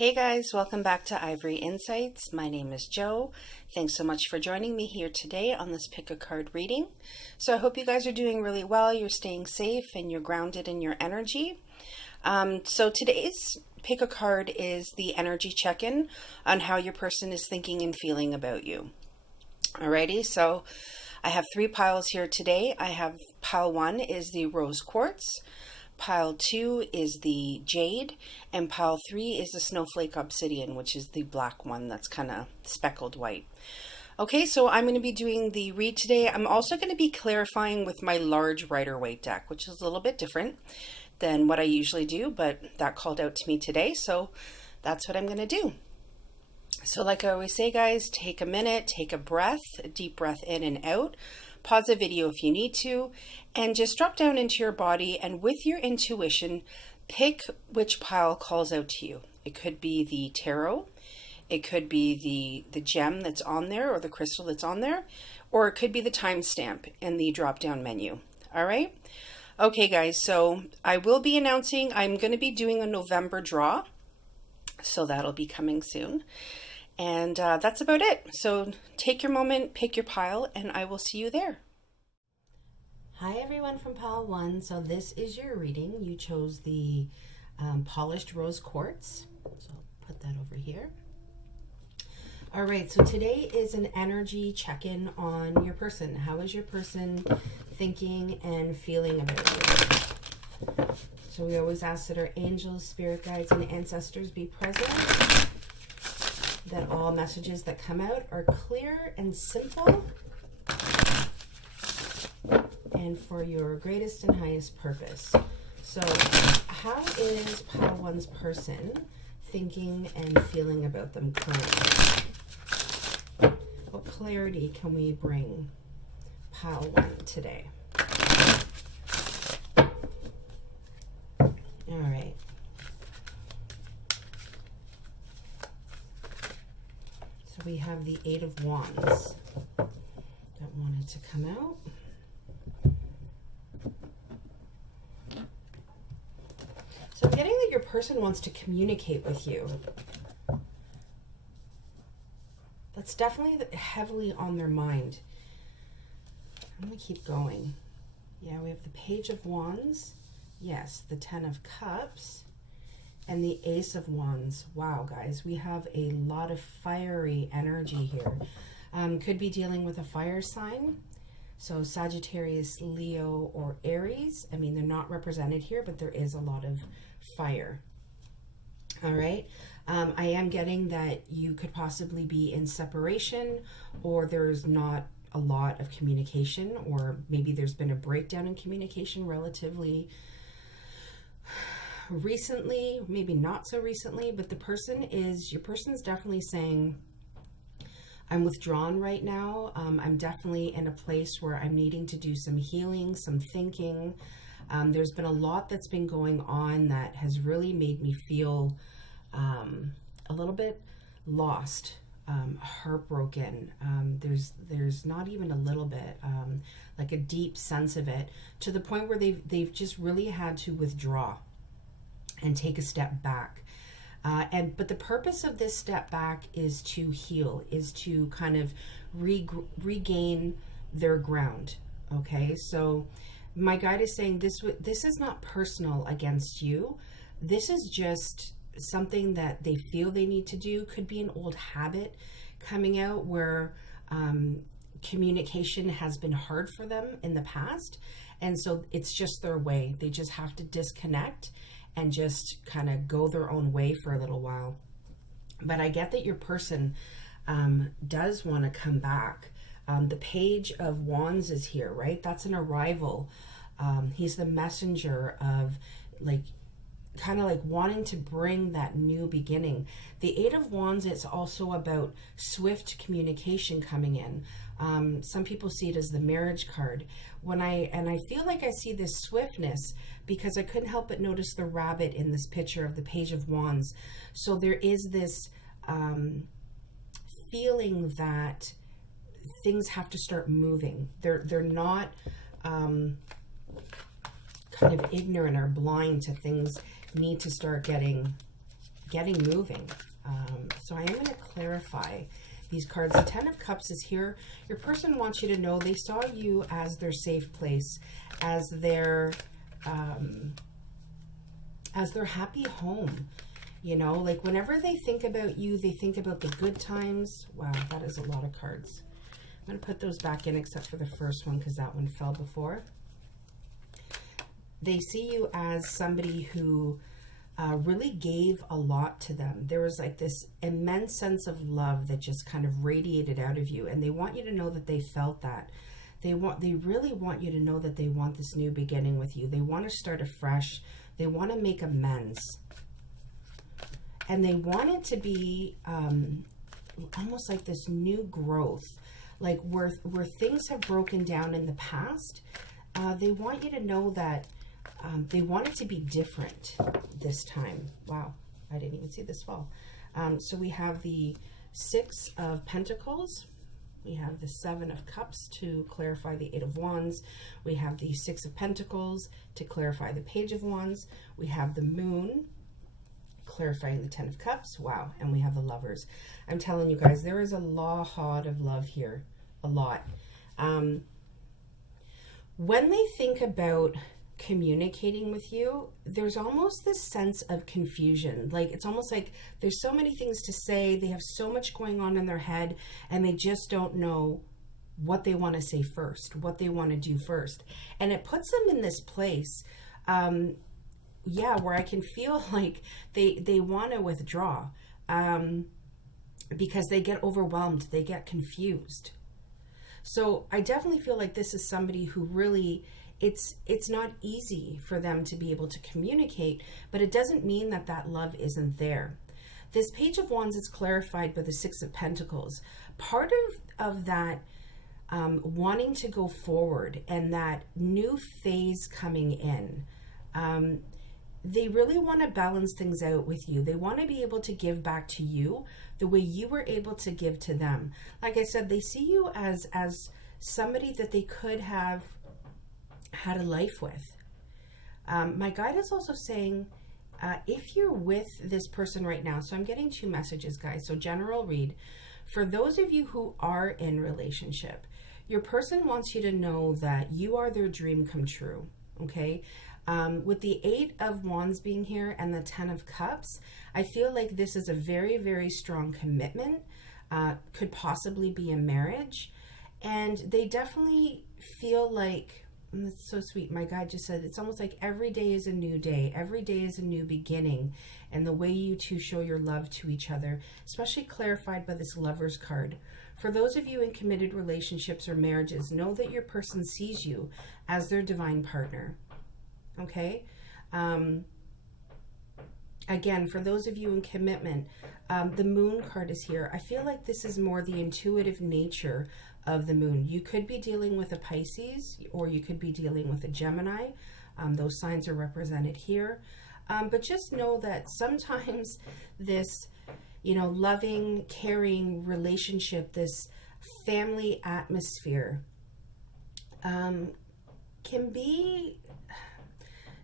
Hey guys, welcome back to Ivory Insights. My name is Jo. Thanks so much for joining me here today on this pick a card reading. So I hope you guys are doing really well, you're staying safe, and you're grounded in your energy. So today's pick a card is the energy check-in on how your person is thinking and feeling about you. Alrighty, so I have three piles here today. I have pile 1 is the rose quartz. Pile 2 is the jade, and pile 3 is the snowflake obsidian, which is the black one that's kind of speckled white. Okay, so I'm going to be doing the read today. I'm also going to be clarifying with my large Rider-Waite deck, which is a little bit different than what I usually do, but that called out to me today, so that's what I'm going to do. So like I always say, guys, take a minute, take a breath, a deep breath in and out. Pause the video if you need to, and just drop down into your body, and with your intuition, pick which pile calls out to you. It could be the tarot, it could be the gem that's on there or the crystal that's on there, or it could be the timestamp in the drop down menu. All right. Okay, guys, so I will be announcing I'm going to be doing a November draw, so that'll be coming soon. And that's about it. So take your moment, pick your pile, and I will see you there. Hi everyone from pile 1. So this is your reading. You chose the polished rose quartz. So I'll put that over here. All right, so today is an energy check-in on your person. How is your person thinking and feeling about you? So we always ask that our angels, spirit guides, and ancestors be present, that all messages that come out are clear and simple, and for your greatest and highest purpose. So how is pile 1's person thinking and feeling about them currently? What clarity can we bring pile 1 today? All right. So we have the 8 of Wands that wanted to come out. So I'm getting that your person wants to communicate with you. That's definitely heavily on their mind. I'm going to keep going. Yeah, we have the Page of Wands. Yes, the 10 of Cups. And the Ace of Wands. Wow, guys, we have a lot of fiery energy here. Could be dealing with a fire sign. So Sagittarius, Leo, or Aries. I mean, they're not represented here, but there is a lot of fire. All right. I am getting that you could possibly be in separation, or there's not a lot of communication, or maybe there's been a breakdown in communication relatively recently, maybe not so recently, but your person's definitely saying, I'm withdrawn right now. I'm definitely in a place where I'm needing to do some healing, some thinking. There's been a lot that's been going on that has really made me feel a little bit lost, heartbroken. There's not even a little bit, like a deep sense of it, to the point where they've just really had to withdraw and take a step back. But the purpose of this step back is to heal, is to kind of regain their ground. Okay, so my guide is saying this is not personal against you. This is just something that they feel they need to do. Could be an old habit coming out where communication has been hard for them in the past, and so it's just their way. They just have to disconnect and just kind of go their own way for a little while. But I get that your person does want to come back. The Page of Wands is here, right? That's an arrival. He's the messenger of, like, kind of like wanting to bring that new beginning. The 8 of Wands, it's also about swift communication coming in. Some people see it as the marriage card. I feel like I see this swiftness because I couldn't help but notice the rabbit in this picture of the Page of Wands. So there is this feeling that things have to start moving. They're not kind of ignorant or blind to things need to start getting getting moving. So I am going to clarify these cards. The Ten of Cups is here. Your person wants you to know they saw you as their safe place, as their happy home. You know, like whenever they think about you, they think about the good times. Wow, that is a lot of cards. I'm going to put those back in except for the first one because that one fell before. They see you as somebody who really gave a lot to them. There was like this immense sense of love that just kind of radiated out of you, and they want you to know that they felt that. They really want you to know that they want this new beginning with you. They want to start afresh. They want to make amends. And they want it to be almost like this new growth, like where things have broken down in the past. They want you to know that they want it to be different this time. Wow, I didn't even see this fall. So we have the Six of Pentacles. We have the Seven of Cups to clarify the Eight of Wands. We have the Six of Pentacles to clarify the Page of Wands. We have the Moon clarifying the Ten of Cups. Wow. And we have the Lovers. I'm telling you guys, there is a lot of love here. A lot. When they think about communicating with you, there's almost this sense of confusion. Like it's almost like there's so many things to say, they have so much going on in their head, and they just don't know what they want to say first, what they want to do first. And it puts them in this place, where I can feel like they want to withdraw because they get overwhelmed, they get confused. So I definitely feel like this is somebody who really, it's not easy for them to be able to communicate, but it doesn't mean that that love isn't there. This Page of Wands is clarified by the Six of Pentacles. Part of that wanting to go forward and that new phase coming in, they really want to balance things out with you. They want to be able to give back to you the way you were able to give to them. Like I said, they see you as somebody that they could have had a life with. My guide is also saying, if you're with this person right now, so I'm getting two messages, guys. So general read. For those of you who are in relationship, your person wants you to know that you are their dream come true, okay? With the Eight of Wands being here and the Ten of Cups, I feel like this is a very, very strong commitment, could possibly be a marriage. And they definitely feel like, and that's so sweet, my guide just said, it's almost like every day is a new day. Every day is a new beginning. And the way you two show your love to each other, especially clarified by this Lovers card. For those of you in committed relationships or marriages, know that your person sees you as their divine partner. Okay. Again, for those of you in commitment, the Moon card is here. I feel like this is more the intuitive nature of the Moon. You could be dealing with a Pisces, or you could be dealing with a Gemini. Those signs are represented here. But just know that sometimes this, loving, caring relationship, this family atmosphere, can be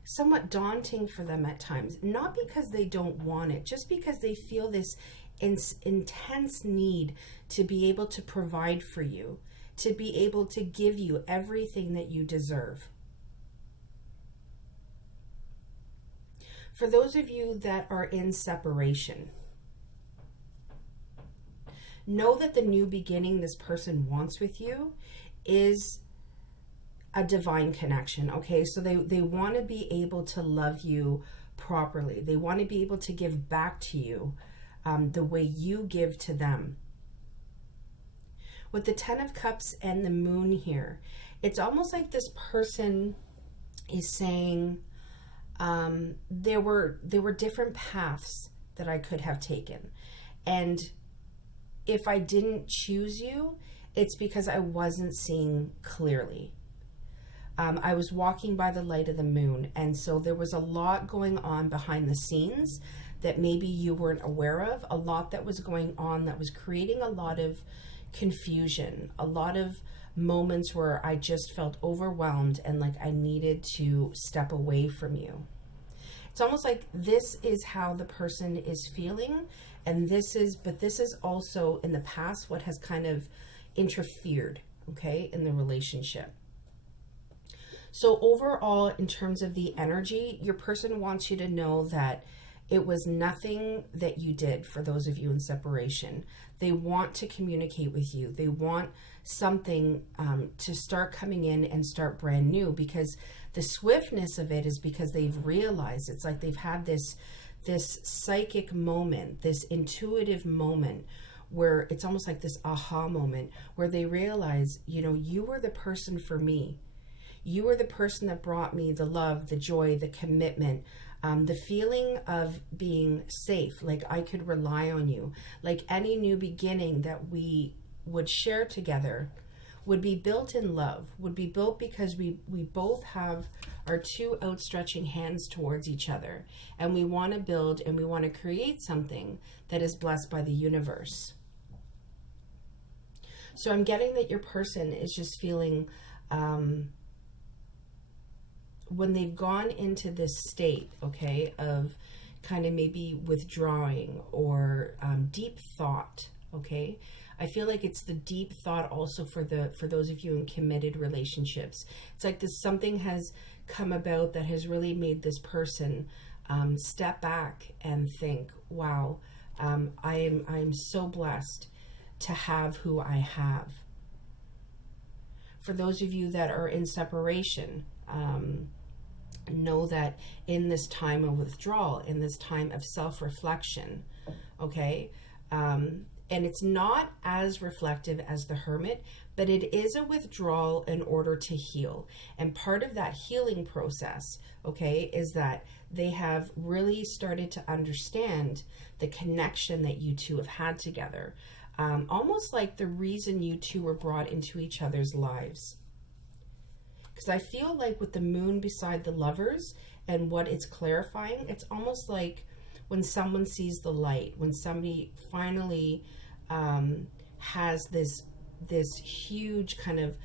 somewhat daunting for them at times, not because they don't want it, just because they feel this intense need to be able to provide for you, to be able to give you everything that you deserve. For those of you that are in separation, know that the new beginning this person wants with you is a divine connection, okay? So they want to be able to love you properly. They want to be able to give back to you the way you give to them. With the Ten of Cups and the Moon here, it's almost like this person is saying, there were different paths that I could have taken. And if I didn't choose you, it's because I wasn't seeing clearly. I was walking by the light of the moon, and so there was a lot going on behind the scenes that maybe you weren't aware of, a lot that was going on that was creating a lot of confusion, a lot of moments where I just felt overwhelmed and like I needed to step away from you. It's almost like this is how the person is feeling, and this is also in the past what has kind of interfered, okay, in the relationship. So overall, in terms of the energy, your person wants you to know that it was nothing that you did. For those of you in separation, they want to communicate with you. They want something to start coming in and start brand new, because the swiftness of it is because they've realized, it's like they've had this psychic moment, this intuitive moment, where it's almost like this aha moment where they realize, you know, you were the person for me. You were the person that brought me the love, the joy, the commitment, the feeling of being safe, like I could rely on you, like any new beginning that we would share together would be built in love, would be built because we both have our two outstretching hands towards each other, and we want to build and we want to create something that is blessed by the universe. So I'm getting that your person is just feeling, when they've gone into this state, okay, of kind of maybe withdrawing or deep thought, okay, I feel like it's the deep thought also for those of you in committed relationships. It's like this, something has come about that has really made this person step back and think, wow, I am so blessed to have who I have. For those of you that are in separation, know that in this time of withdrawal, in this time of self-reflection, okay, and it's not as reflective as the Hermit, but it is a withdrawal in order to heal. And part of that healing process, okay, is that they have really started to understand the connection that you two have had together. Almost like the reason you two were brought into each other's lives. Because I feel like with the moon beside the Lovers and what it's clarifying, it's almost like when someone sees the light, when somebody finally has this huge kind of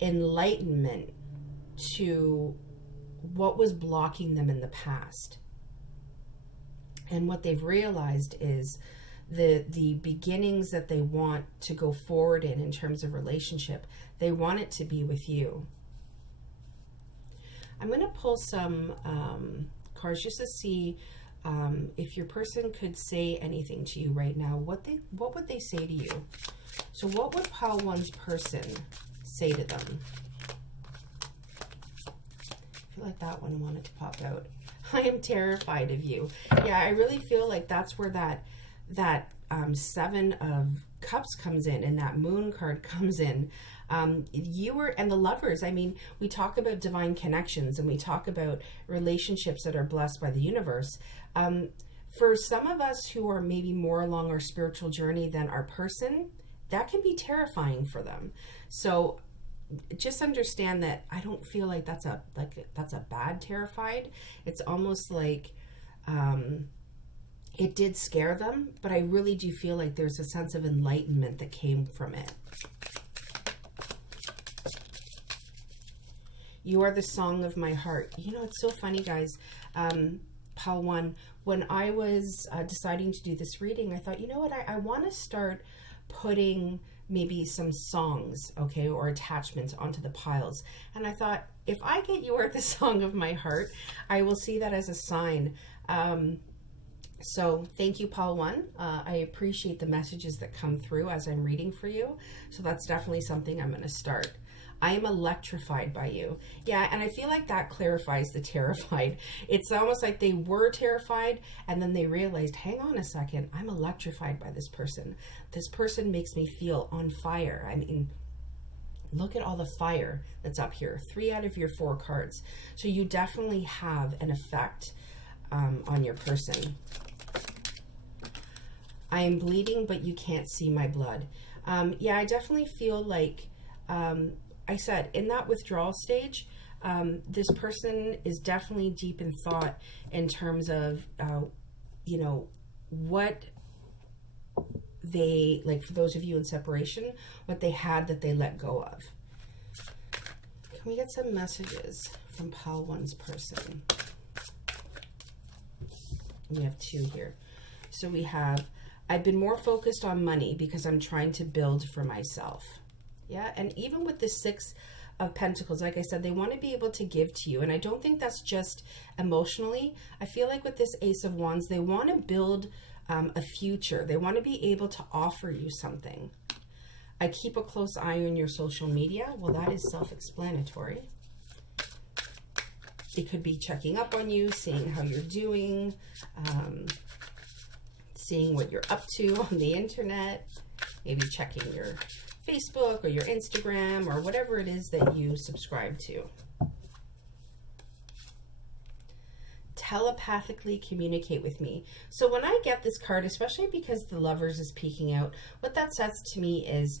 enlightenment to what was blocking them in the past. And what they've realized is the beginnings that they want to go forward in terms of relationship, they want it to be with you. I'm going to pull some cards just to see if your person could say anything to you right now. What would they say to you? So what would Pile 1's person say to them? I feel like that one wanted to pop out. I am terrified of you. Yeah, I really feel like that's where that 7 of Cups comes in, and that Moon card comes in. You were, and the Lovers, I mean, we talk about divine connections and we talk about relationships that are blessed by the universe. For some of us who are maybe more along our spiritual journey than our person, that can be terrifying for them. So just understand that I don't feel like that's a bad terrified. It's almost like it did scare them, but I really do feel like there's a sense of enlightenment that came from it. You are the song of my heart. You know, it's so funny, guys. Pile 1, when I was deciding to do this reading, I thought, you know what, I want to start putting maybe some songs, okay, or attachments onto the piles. And I thought, if I get You Are the Song of My Heart, I will see that as a sign. So thank you, Pile 1. I appreciate the messages that come through as I'm reading for you. So that's definitely something I'm going to start. I am electrified by you. Yeah, and I feel like that clarifies the terrified. It's almost like they were terrified and then they realized, hang on a second, I'm electrified by this person. This person makes me feel on fire. I mean, look at all the fire that's up here. 3 out of your 4 cards. So you definitely have an effect on your person. I am bleeding, but you can't see my blood. Yeah, I definitely feel like... I said, in that withdrawal stage, this person is definitely deep in thought in terms of, you know, what they, like for those of you in separation, what they had that they let go of. Can we get some messages from Pile 1's person? We have 2 here. So we have, I've been more focused on money because I'm trying to build for myself. Yeah, and even with the 6 of Pentacles, like I said, they want to be able to give to you. And I don't think that's just emotionally. I feel like with this Ace of Wands, they want to build a future. They want to be able to offer you something. I keep a close eye on your social media. Well, that is self-explanatory. It could be checking up on you, seeing how you're doing, seeing what you're up to on the internet, maybe checking your Facebook or your Instagram or whatever it is that you subscribe to. Telepathically communicate with me. So when I get this card, especially because the Lovers is peeking out, what that says to me is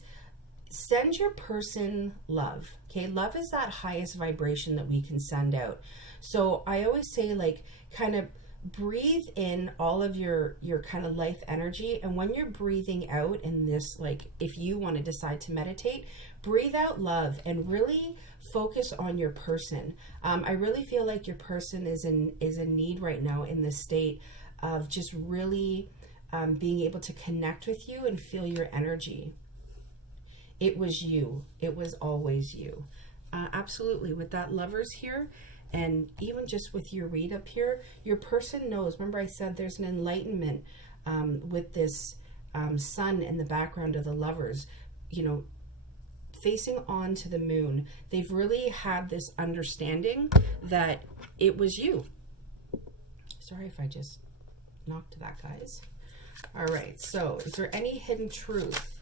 send your person love. Okay, love is that highest vibration that we can send out. So I always say, like, kind of breathe in all of your kind of life energy, and when you're breathing out in this, like, if you want to decide to meditate, breathe out love and really focus on your person. I really feel like your person is in need right now in this state of just really being able to connect with you and feel your energy. It was you. It was always you. Absolutely. With that Lovers here, and even just with your read up here, your person knows. Remember I said there's an enlightenment with this sun in the background of the Lovers, you know, facing on to the moon. They've really had this understanding that it was you. Sorry if I just knocked that, guys. All right, so is there any hidden truth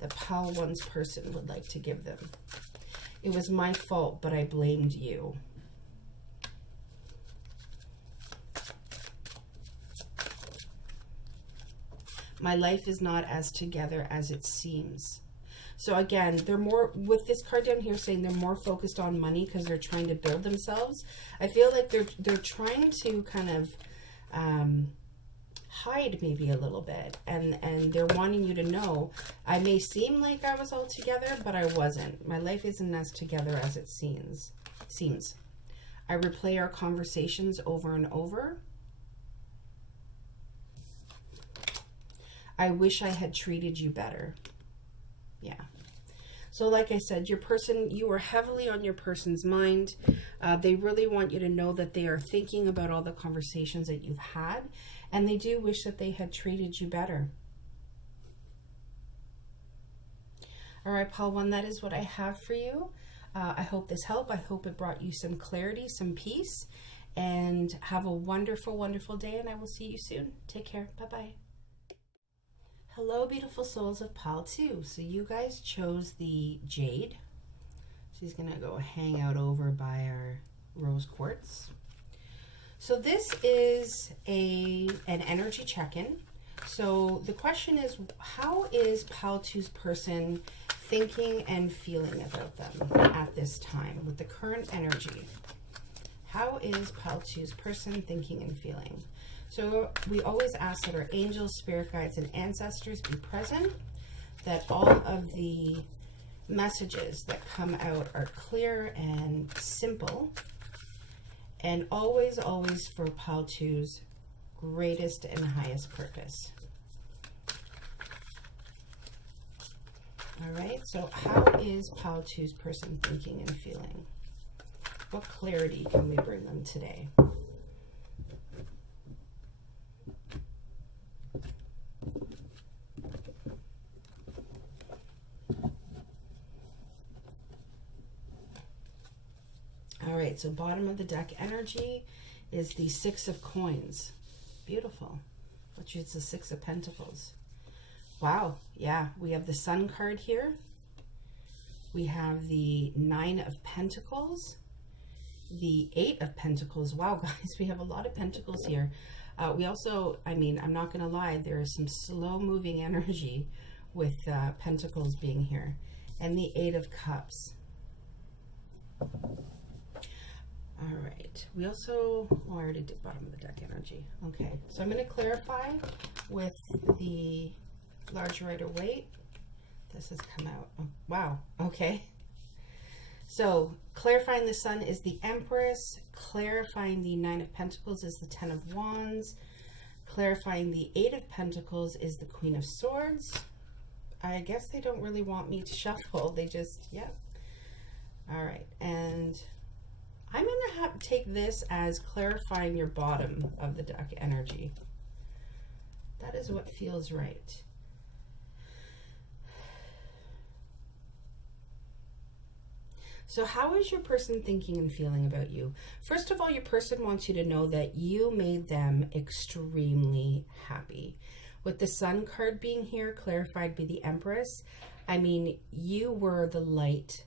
that Pile One's person would like to give them? It was my fault, but I blamed you. My life is not as together as it seems. So again, they're more, with this card down here saying they're more focused on money because they're trying to build themselves. I feel like they're trying to kind of hide maybe a little bit, and they're wanting you to know, I may seem like I was all together, but I wasn't. My life isn't as together as it seems. I replay our conversations over and over. I wish I had treated you better. Yeah. So like I said, your person, you are heavily on your person's mind. They really want you to know that they are thinking about all the conversations that you've had, and they do wish that they had treated you better. All right, Pile One, that is what I have for you. I hope this helped. I hope it brought you some clarity, some peace, and have a wonderful, wonderful day, and I will see you soon. Take care. Bye-bye. Hello, beautiful souls of Pile 2. So you guys chose the Jade. She's going to go hang out over by our rose quartz. So this is an energy check-in. So the question is, how is Pile 2's person thinking and feeling about them at this time with the current energy? How is Pile 2's person thinking and feeling? So we always ask that our angels, spirit guides, and ancestors be present, that all of the messages that come out are clear and simple, and always, always for Pile 2's greatest and highest purpose. All right, so how is Pile 2's person thinking and feeling? What clarity can we bring them today? All right, so bottom of the deck energy is the Six of Coins. Beautiful. Which is the Six of Pentacles. Wow, yeah, we have the Sun card here. We have the Nine of Pentacles. The Eight of Pentacles. Wow, guys, we have a lot of Pentacles here. We also, I mean, I'm not going to lie, there is some slow-moving energy with Pentacles being here. And the Eight of Cups. All right, we also, oh, I already did bottom of the deck energy. Okay, so I'm going to clarify with the large Rider-Waite. This has come out. Oh, wow, okay. So clarifying the Sun is the Empress. Clarifying the Nine of Pentacles is the Ten of Wands. Clarifying the Eight of Pentacles is the Queen of Swords. I guess they don't really want me to shuffle. They just, yep. All right. And I'm going to take this as clarifying your bottom of the deck energy. That is what feels right. So how is your person thinking and feeling about you? First of all, your person wants you to know that you made them extremely happy. With the Sun card being here, clarified by the Empress, I mean, you were the light.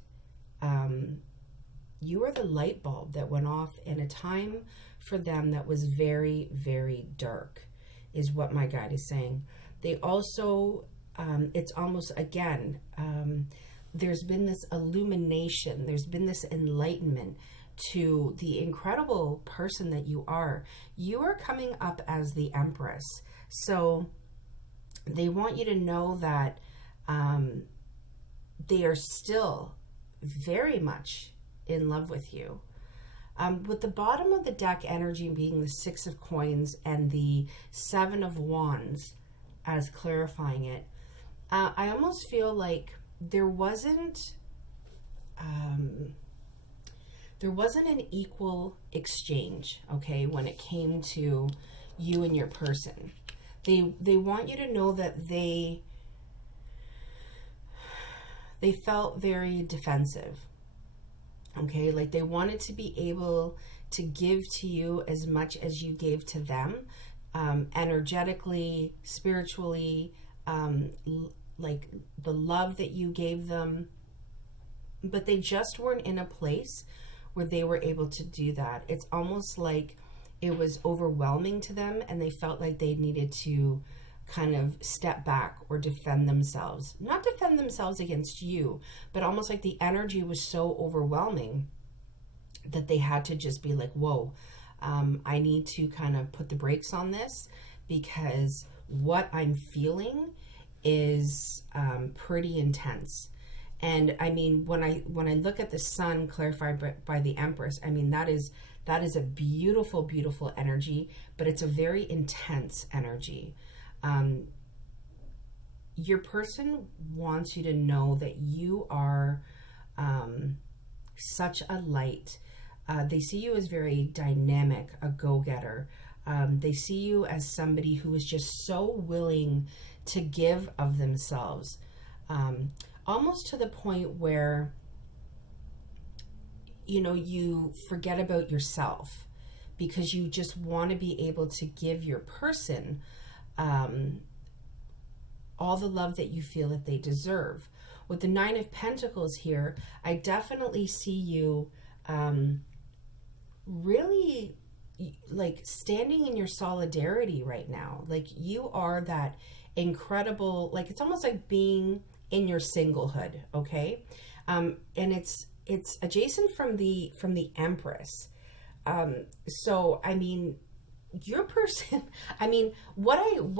You were the light bulb that went off in a time for them that was very, very dark, is what my guide is saying. They also, it's almost, again, there's been this illumination, there's been this enlightenment to the incredible person that you are. You are coming up as the Empress. So they want you to know that they are still very much in love with you. With the bottom of the deck energy being the Six of Coins and the Seven of Wands as clarifying it, I almost feel like there wasn't an equal exchange, okay, when it came to you and your person. They want you to know that they felt very defensive, okay, like they wanted to be able to give to you as much as you gave to them, energetically, spiritually, like the love that you gave them, but they just weren't in a place where they were able to do that. It's almost like it was overwhelming to them and they felt like they needed to kind of step back or defend themselves. Not defend themselves against you, but almost like the energy was so overwhelming that they had to just be like, whoa, I need to kind of put the brakes on this, because what I'm feeling is pretty intense. And I mean, when I look at the Sun clarified by the Empress, I mean, that is a beautiful, beautiful energy, but it's a very intense energy. Your person wants you to know that you are such a light. They see you as very dynamic, a go-getter. They see you as somebody who is just so willing to give of themselves, almost to the point where, you know, you forget about yourself because you just want to be able to give your person all the love that you feel that they deserve. With the Nine of Pentacles here, I definitely see you really like standing in your solidarity right now. Like you are that incredible, like it's almost like being in your singlehood, okay? And it's adjacent from the Empress. So I mean, your person, I mean, what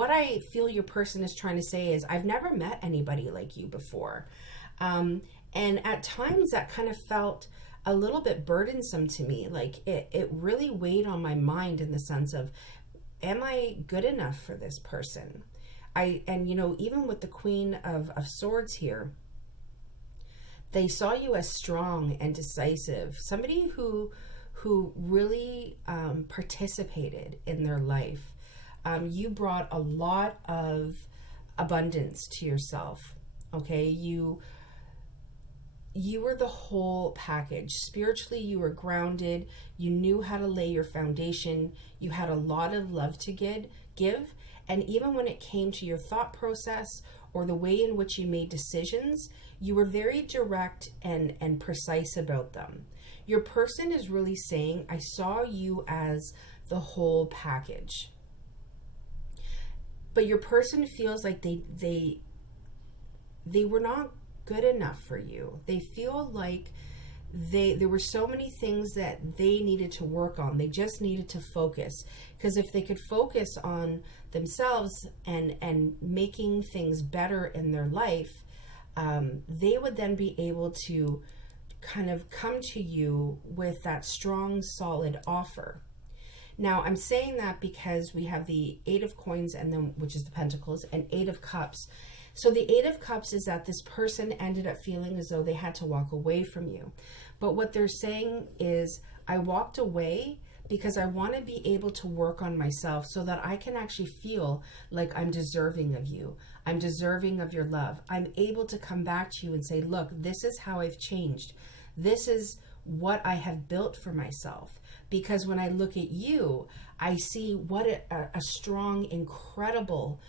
I feel your person is trying to say is, I've never met anybody like you before. And at times that kind of felt a little bit burdensome to me. Like it really weighed on my mind in the sense of, am I good enough for this person? And you know, even with the Queen of Swords here, they saw you as strong and decisive, somebody who really participated in their life. You brought a lot of abundance to yourself, okay? You were the whole package. Spiritually, you were grounded. You knew how to lay your foundation. You had a lot of love to give. And even when it came to your thought process or the way in which you made decisions, you were very direct and precise about them. Your person is really saying, I saw you as the whole package. But your person feels like they were not good enough for you. They feel like there were so many things that they needed to work on. They just needed to focus. Because if they could focus on themselves and making things better in their life, they would then be able to kind of come to you with that strong, solid offer. Now, I'm saying that because we have the Eight of Coins, and then, which is the Pentacles, and Eight of Cups. So the Eight of Cups is that this person ended up feeling as though they had to walk away from you. But what they're saying is, I walked away because I want to be able to work on myself so that I can actually feel like I'm deserving of you. I'm deserving of your love. I'm able to come back to you and say, look, this is how I've changed. This is what I have built for myself. Because when I look at you, I see what a strong, incredible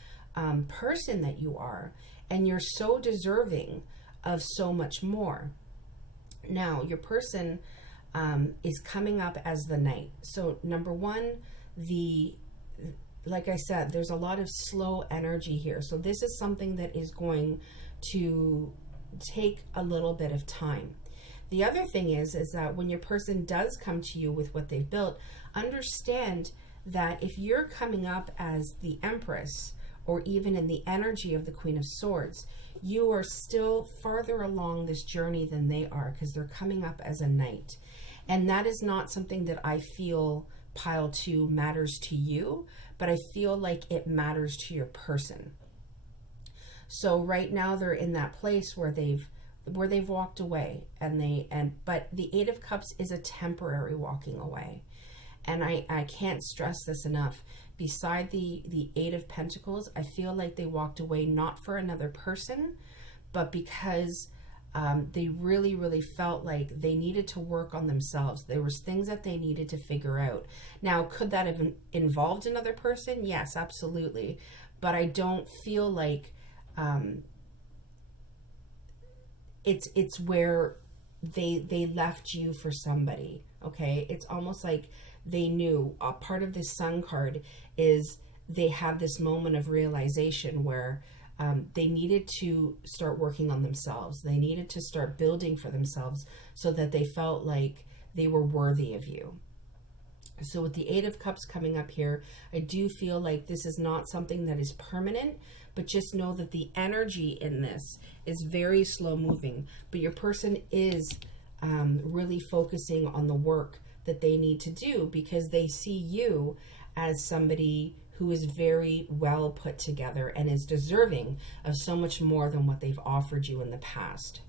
person that you are. And you're so deserving of so much more. Now, your person is coming up as the Knight. So number one, like I said, there's a lot of slow energy here. So this is something that is going to take a little bit of time. The other thing is that when your person does come to you with what they've built, understand that if you're coming up as the Empress, or even in the energy of the Queen of Swords, you are still farther along this journey than they are, because they're coming up as a Knight. And that is not something that I feel pile 2 matters to you, but I feel like it matters to your person. So right now they're in that place where they've walked away, but the Eight of Cups is a temporary walking away. And I can't stress this enough. Beside the Eight of Pentacles, I feel like they walked away not for another person, but because they really, really felt like they needed to work on themselves. There was things that they needed to figure out. Now, could that have involved another person? Yes, absolutely. But I don't feel like it's where they left you for somebody. Okay, it's almost like they knew. A part of this Sun card is they had this moment of realization where they needed to start working on themselves. They needed to start building for themselves so that they felt like they were worthy of you. So with the Eight of Cups coming up here, I do feel like this is not something that is permanent, but just know that the energy in this is very slow moving. But your person is really focusing on the work that they need to do, because they see you as somebody who is very well put together and is deserving of so much more than what they've offered you in the past.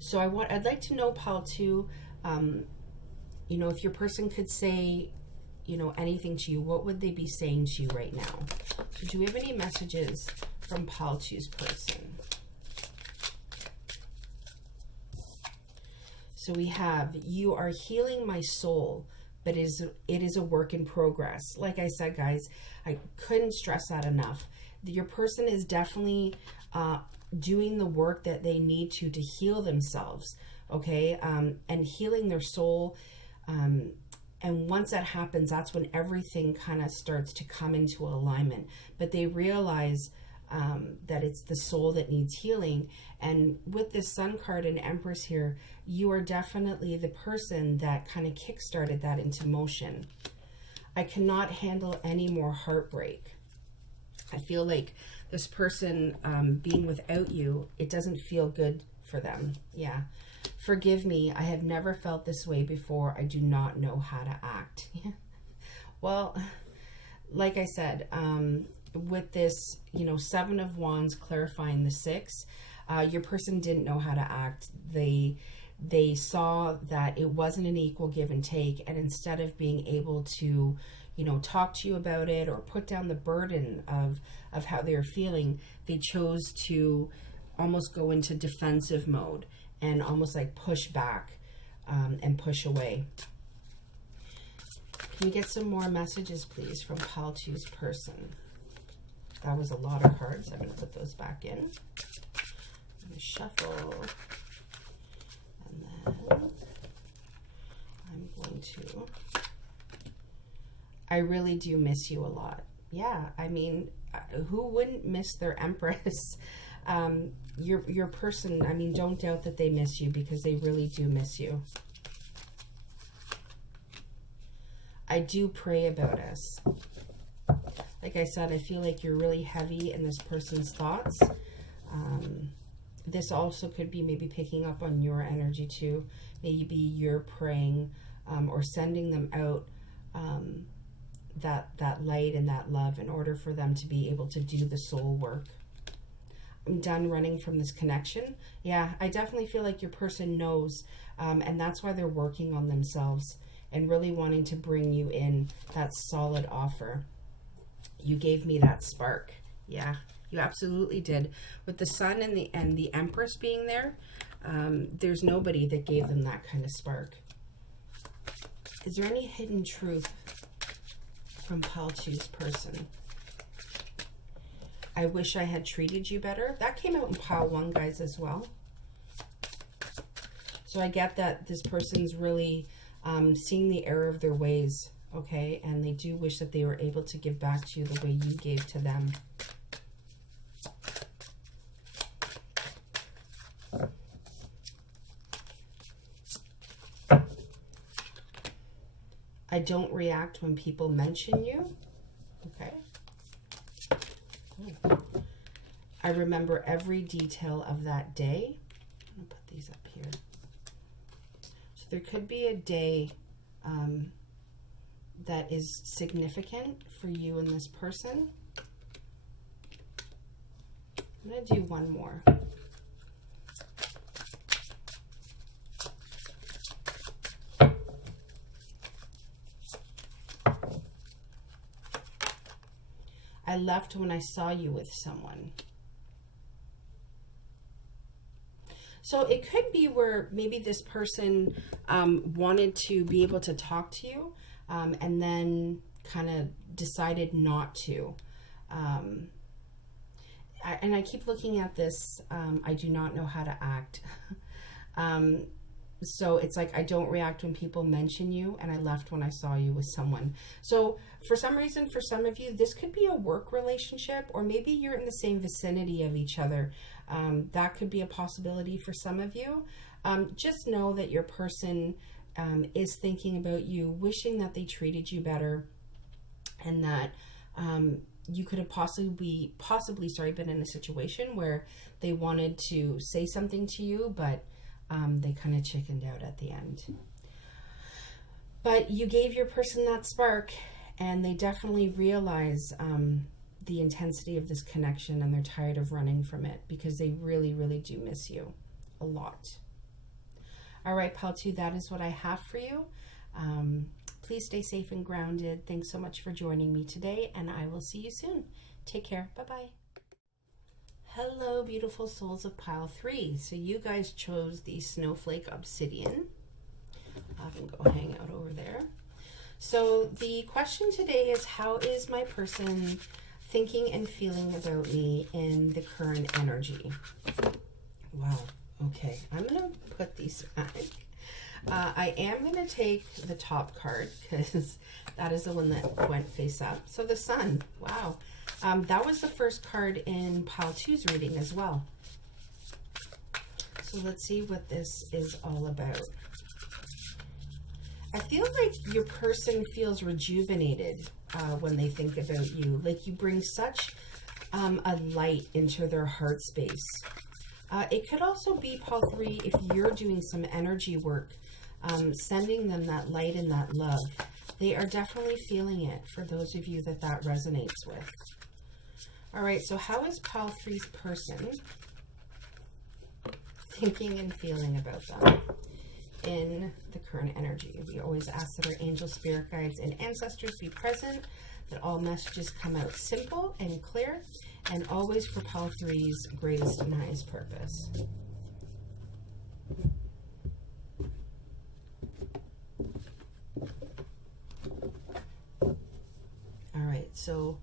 So I'd like to know, pile 2, if your person could say, anything to you, what would they be saying to you right now? So do we have any messages from pile 2's person? So we have, you are healing my soul, but it is a work in progress. Like I said, guys, I couldn't stress that enough. Your person is definitely doing the work that they need to heal themselves, okay? And healing their soul. And once that happens, that's when everything kind of starts to come into alignment. But they realize that it's the soul that needs healing. And with this Sun card and Empress here, you are definitely the person that kind of kickstarted that into motion. I cannot handle any more heartbreak. I feel like this person being without you, it doesn't feel good for them. Yeah. Forgive me. I have never felt this way before. I do not know how to act. Well, like I said, with this, Seven of Wands clarifying the 6, your person didn't know how to act. They saw that it wasn't an equal give and take, and instead of being able to, talk to you about it or put down the burden of how they were feeling, they chose to almost go into defensive mode and almost like push back and push away. Can we get some more messages, please, from pile 2's person? That was a lot of cards. I'm going to put those back in. I'm going to shuffle. And then I'm going to... I really do miss you a lot. Yeah, I mean, who wouldn't miss their Empress? Your person, I mean, don't doubt that they miss you, because they really do miss you. I do pray about us. Like I said, I feel like you're really heavy in this person's thoughts. This also could be maybe picking up on your energy too. Maybe you're praying or sending them out that light and that love in order for them to be able to do the soul work. I'm done running from this connection. Yeah, I definitely feel like your person knows, and that's why they're working on themselves and really wanting to bring you in that solid offer. You gave me that spark. Yeah, you absolutely did. With the Sun and the Empress being there, there's nobody that gave them that kind of spark. Is there any hidden truth from Pile 2's person? I wish I had treated you better. That came out in Pile 1, guys, as well. So I get that this person's really seeing the error of their ways, okay? And they do wish that they were able to give back to you the way you gave to them. I don't react when people mention you. Okay. I remember every detail of that day. I'm going to put these up here. So there could be a day that is significant for you and this person. I'm going to do one more. I left when I saw you with someone. So it could be where maybe this person wanted to be able to talk to you and then kind of decided not to. And I keep looking at this, I do not know how to act. So it's like, I don't react when people mention you, and I left when I saw you with someone. So for some reason, for some of you, this could be a work relationship, or maybe you're in the same vicinity of each other. That could be a possibility for some of you. Just know that your person is thinking about you, wishing that they treated you better, and that you could have possibly been in a situation where they wanted to say something to you, but they kind of chickened out at the end. But you gave your person that spark, and they definitely realize the intensity of this connection, and they're tired of running from it because they really, really do miss you a lot. All right, Pile 2, that is what I have for you. Please stay safe and grounded. Thanks so much for joining me today, and I will see you soon. Take care. Bye-bye. Hello, beautiful souls of Pile 3. So you guys chose the Snowflake Obsidian. I'll have them go hang out over there. So the question today is, how is my person thinking and feeling about me in the current energy? Wow. Okay, I'm going to put these back. I am going to take the top card because that is the one that went face up. So the Sun. Wow. That was the first card in Pile 2's reading as well. So let's see what this is all about. I feel like your person feels rejuvenated when they think about you. Like you bring such a light into their heart space. It could also be, Pile 3, if you're doing some energy work, sending them that light and that love. They are definitely feeling it, for those of you that that resonates with. All right, so how is Pile 3's person thinking and feeling about them in the current energy? We always ask that our angel, spirit guides, and ancestors be present, that all messages come out simple and clear, and always for Pile 3's greatest and highest purpose. All right, so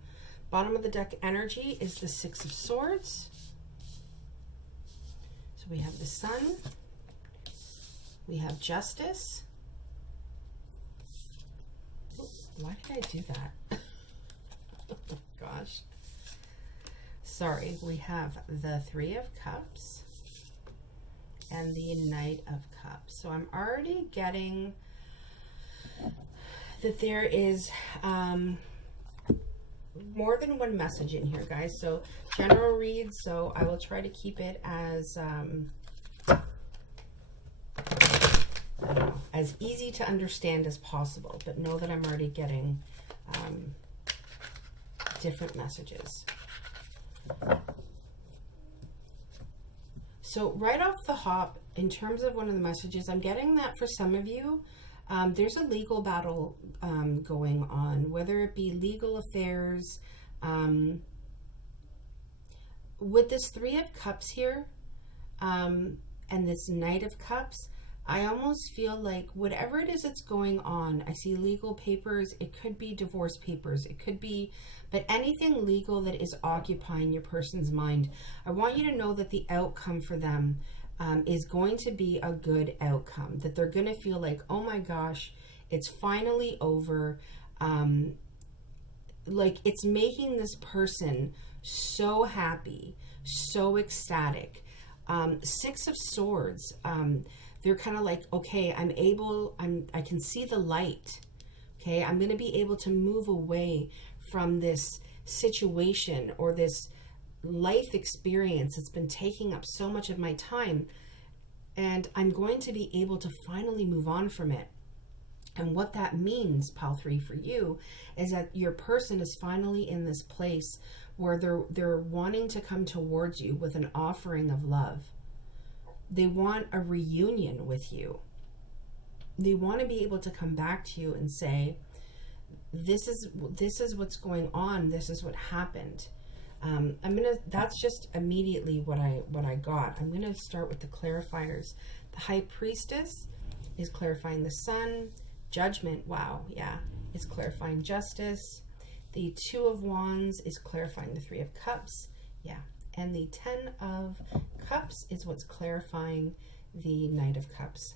bottom of the deck energy is the Six of Swords. So we have the Sun. We have Justice. Oh, why did I do that? Oh, gosh. Sorry. We have the Three of Cups and the Knight of Cups. So I'm already getting that there is more than one message in here, guys. So general read, so I will try to keep it as I don't know, as easy to understand as possible, but know that I'm already getting different messages. So right off the hop, in terms of one of the messages, I'm getting that for some of you, there's a legal battle going on, whether it be legal affairs. With this Three of Cups here, and this Knight of Cups, I almost feel like whatever it is that's going on, I see legal papers, it could be divorce papers, it could be, but anything legal that is occupying your person's mind, I want you to know that the outcome for them is going to be a good outcome, that they're going to feel like, oh my gosh, it's finally over. Like it's making this person so happy, so ecstatic. Six of Swords, they're kind of like, okay, I can see the light. Okay, I'm going to be able to move away from this situation or this life experience that's been taking up so much of my time, and I'm going to be able to finally move on from it. And what that means, Pile 3, for you is that your person is finally in this place where they're wanting to come towards you with an offering of love. They want a reunion with you. They want to be able to come back to you and say, this is what's going on. This is what happened. That's just immediately what I got. I'm going to start with the clarifiers. The High Priestess is clarifying the Sun. Judgment, wow, yeah, is clarifying justice. The Two of Wands is clarifying the Three of Cups, yeah. And the Ten of Cups is what's clarifying the Knight of Cups.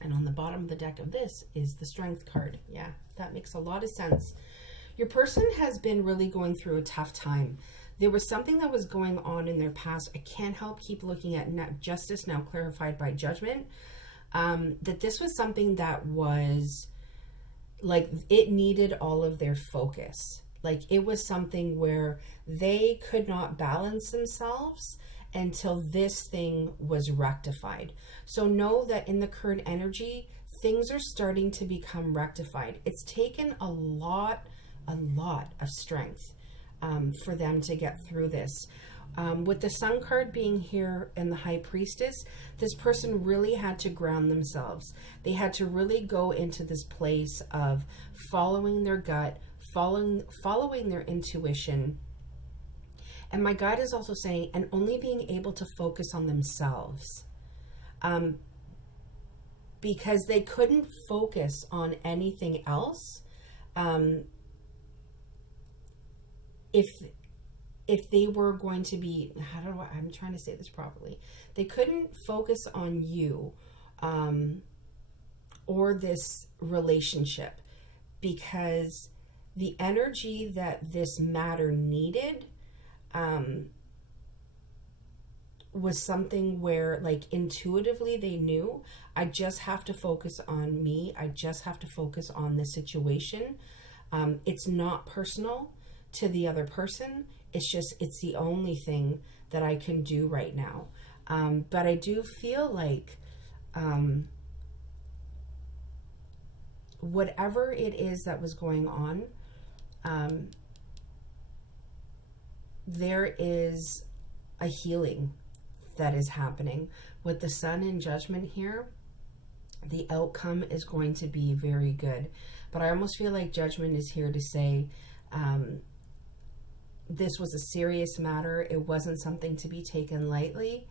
And on the bottom of the deck of this is the Strength card. Yeah, that makes a lot of sense. Your person has been really going through a tough time. There was something that was going on in their past. I can't help keep looking at justice, now clarified by Judgment. That this was something that was like, it needed all of their focus. Like it was something where they could not balance themselves until this thing was rectified. So know that in the current energy, things are starting to become rectified. It's taken a lot of strength for them to get through this. With the Sun card being here and the High Priestess, this person really had to ground themselves. They had to really go into this place of following their gut, following their intuition. And my guide is also saying, and only being able to focus on themselves. Because they couldn't focus on anything else. If they were going to be, I'm trying to say this properly. They couldn't focus on you or this relationship, because the energy that this matter needed was something where, like, intuitively they knew, I just have to focus on me. I just have to focus on the situation. It's not personal to the other person. It's the only thing that I can do right now. But I do feel like whatever it is that was going on, there is a healing that is happening. With the Sun in Judgment here, the outcome is going to be very good. But I almost feel like Judgment is here to say, this was a serious matter. It wasn't something to be taken lightly.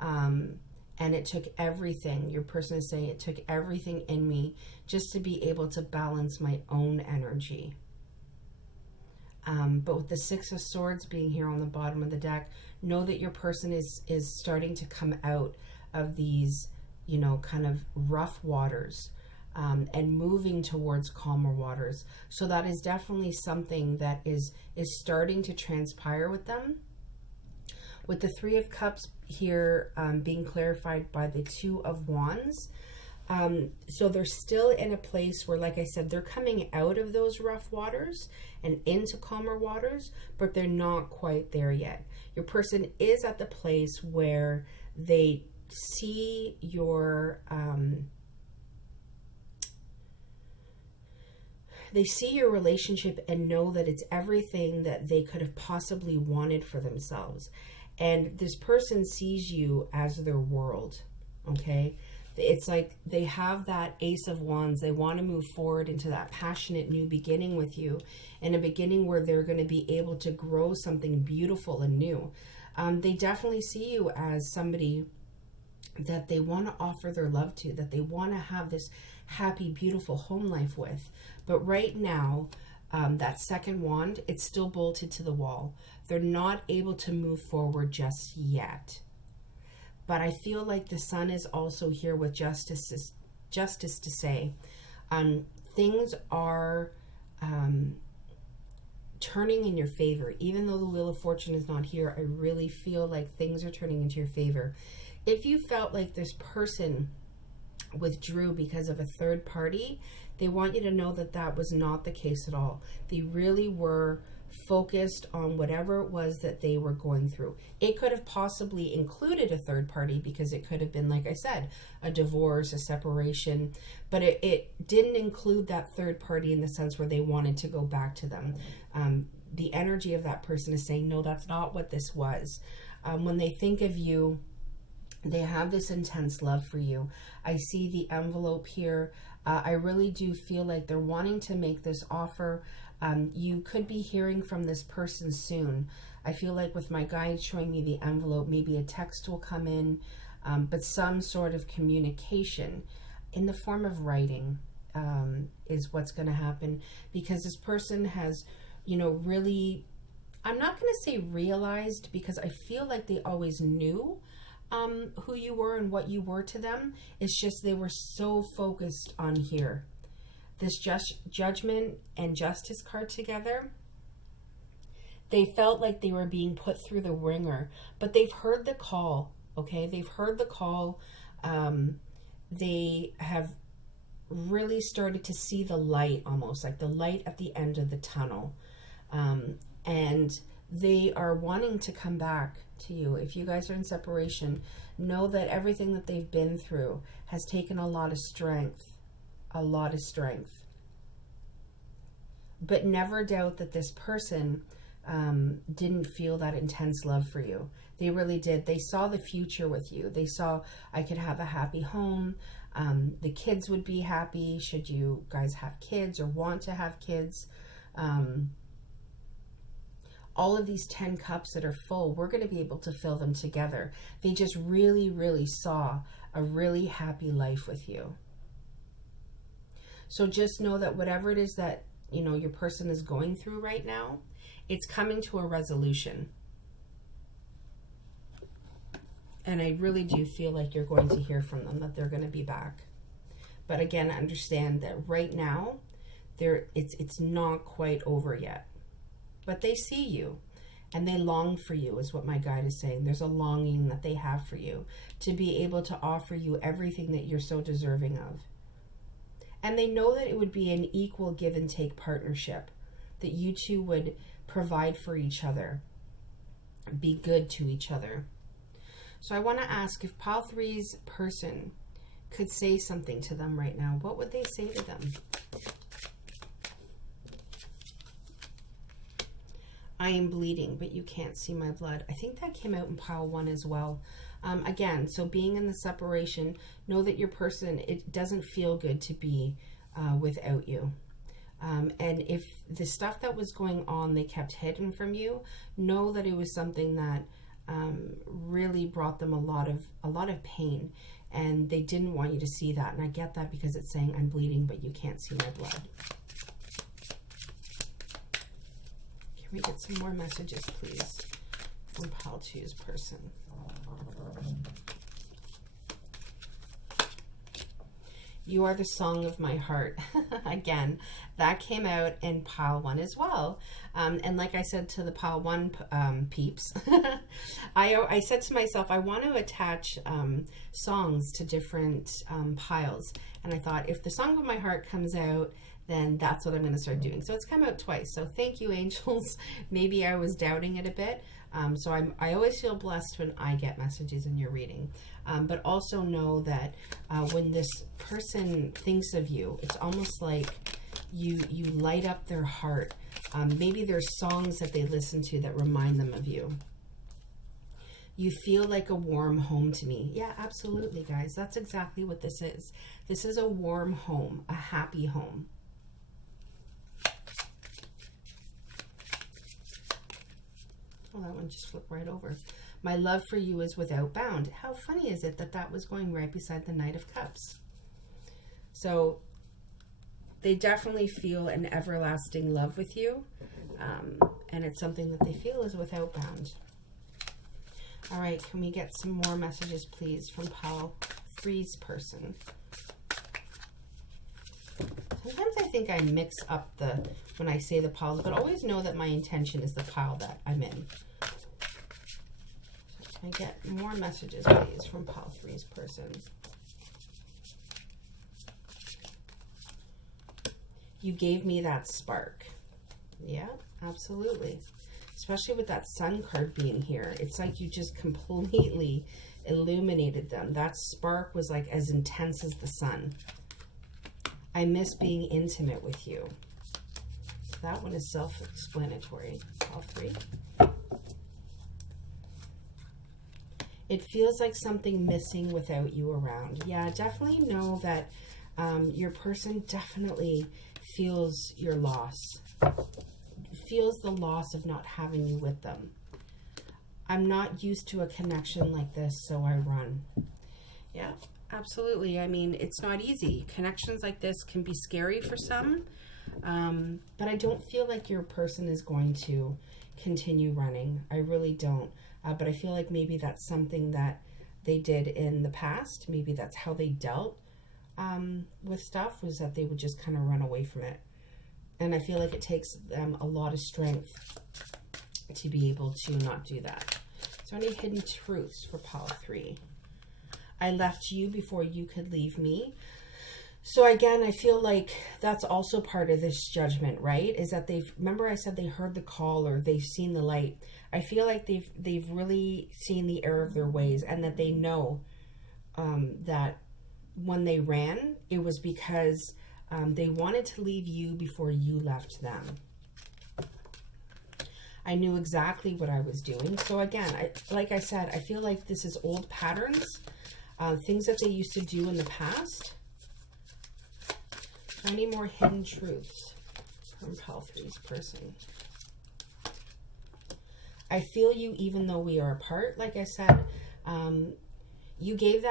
And it took everything. Your person is saying it took everything in me just to be able to balance my own energy. But with the Six of Swords being here on the bottom of the deck, know that your person is starting to come out of these, kind of rough waters. And moving towards calmer waters. So that is definitely something that is starting to transpire with them. With the Three of Cups here being clarified by the Two of Wands. So they're still in a place where, like I said, they're coming out of those rough waters and into calmer waters, but they're not quite there yet. Your person is at the place where they see your they see your relationship and know that it's everything that they could have possibly wanted for themselves. And this person sees you as their world, okay? It's like they have that Ace of Wands. They want to move forward into that passionate new beginning with you, and a beginning where they're going to be able to grow something beautiful and new. They definitely see you as somebody that they want to offer their love to, that they want to have this happy, beautiful home life with. But right now, that second wand, it's still bolted to the wall. They're not able to move forward just yet. But I feel like the sun is also here with justice to say, things are turning in your favor. Even though the Wheel of Fortune is not here, I really feel like things are turning into your favor. If you felt like this person withdrew because of a third party, they want you to know that that was not the case at all. They really were focused on whatever it was that they were going through. It could have possibly included a third party, because it could have been, like I said, a divorce, a separation, but it didn't include that third party in the sense where they wanted to go back to them. The energy of that person is saying, no, that's not what this was. When they think of you, they have this intense love for you. I see the envelope here. I really do feel like they're wanting to make this offer. You could be hearing from this person soon. I feel like with my guide showing me the envelope, maybe a text will come in, but some sort of communication in the form of writing is what's going to happen, because this person has, really, I'm not going to say realized, because I feel like they always knew who you were and what you were to them. It's just they were so focused on here. This judgment and justice card together, they felt like they were being put through the ringer, but they've heard the call, okay? They've heard the call. They have really started to see the light, almost like the light at the end of the tunnel. And they are wanting to come back to you. If you guys are in separation, know that everything that they've been through has taken a lot of strength. A lot of strength. But never doubt that this person didn't feel that intense love for you. They really did. They saw the future with you. They saw, I could have a happy home. The kids would be happy should you guys have kids or want to have kids. All of these 10 cups that are full, we're going to be able to fill them together. They just really, really saw a really happy life with you. So just know that whatever it is that, your person is going through right now, it's coming to a resolution. And I really do feel like you're going to hear from them, that they're going to be back. But again, understand that right now, it's not quite over yet. But they see you and they long for you, is what my guide is saying. There's a longing that they have for you to be able to offer you everything that you're so deserving of. And they know that it would be an equal give and take partnership, that you two would provide for each other, be good to each other. So I want to ask, if Pile 3's person could say something to them right now, what would they say to them? I am bleeding, but you can't see my blood. I think that came out in Pile 1 as well. Again, so being in the separation, know that your person, it doesn't feel good to be without you. And if the stuff that was going on, they kept hidden from you, know that it was something that really brought them a lot of pain, and they didn't want you to see that. And I get that, because it's saying, I'm bleeding, but you can't see my blood. Can we get some more messages, please, from Pile 2's person? You are the song of my heart. Again, that came out in Pile 1 as well. And like I said to the Pile 1 peeps, I said to myself, I want to attach songs to different piles. And I thought, if the song of my heart comes out, then that's what I'm going to start doing. So it's come out twice. So thank you, angels. Maybe I was doubting it a bit. So I always feel blessed when I get messages in your reading. But also know that when this person thinks of you, it's almost like You light up their heart. Maybe there's songs that they listen to that remind them of you. You feel like a warm home to me. Yeah, absolutely, guys. That's exactly what this is. This is a warm home, a happy home. Oh, that one just flipped right over. My love for you is without bound. How funny is it that that was going right beside the Knight of Cups? So they definitely feel an everlasting love with you. And it's something that they feel is without bound. All right, can we get some more messages, please, from pile 3's person? Sometimes I think I mix up when I say the piles, but always know that my intention is the pile that I'm in. Can I get more messages, please, from pile 3's person? You gave me that spark. Yeah, absolutely. Especially with that sun card being here. It's like you just completely illuminated them. That spark was like as intense as the sun. I miss being intimate with you. That one is self-explanatory. All 3. It feels like something missing without you around. Yeah, definitely know that your person definitely feels your loss. Feels the loss of not having you with them. I'm not used to a connection like this, so I run. Yeah, absolutely. I mean, it's not easy. Connections like this can be scary for some, but I don't feel like your person is going to continue running. I really don't. But I feel like maybe that's something that they did in the past. Maybe that's how they dealt with stuff, was that they would just kind of run away from it. And I feel like it takes them a lot of strength to be able to not do that. So any hidden truths for pile 3? I left you before you could leave me. So again, I feel like that's also part of this judgment, right? Is that remember I said they heard the call or they've seen the light. I feel like they've really seen the error of their ways, and that they know that when they ran, it was because they wanted to leave you before you left them. I knew exactly what I was doing. So again, like I said, I feel like this is old patterns, things that they used to do in the past. I need more hidden truths from pile 3's person. I feel you even though we are apart. Like I said, you gave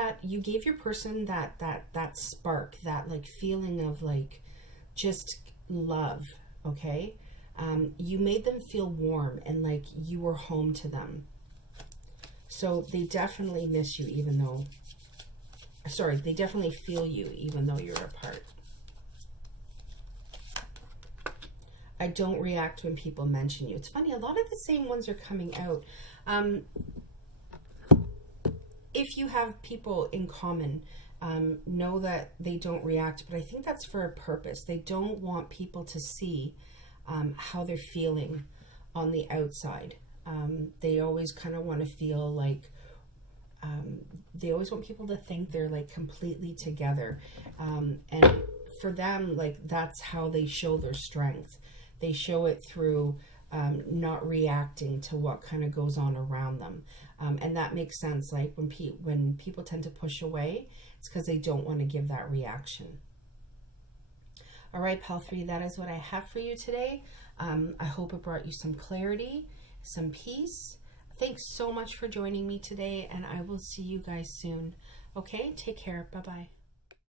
your person that spark, that like feeling of like just love. Okay. You made them feel warm and like you were home to them. So they definitely miss you even though, sorry, they definitely feel you even though you're apart. I don't react when people mention you. It's funny, a lot of the same ones are coming out. If you have people in common, know that they don't react, but I think that's for a purpose. They don't want people to see how they're feeling on the outside. They always kind of want to feel like, they always want people to think they're like completely together. And for them, like that's how they show their strength. They show it through not reacting to what kind of goes on around them. And that makes sense. Like when people tend to push away, it's because they don't want to give that reaction. All right, pile 3, that is what I have for you today. I hope it brought you some clarity, some peace. Thanks so much for joining me today, and I will see you guys soon. Okay, take care. Bye-bye.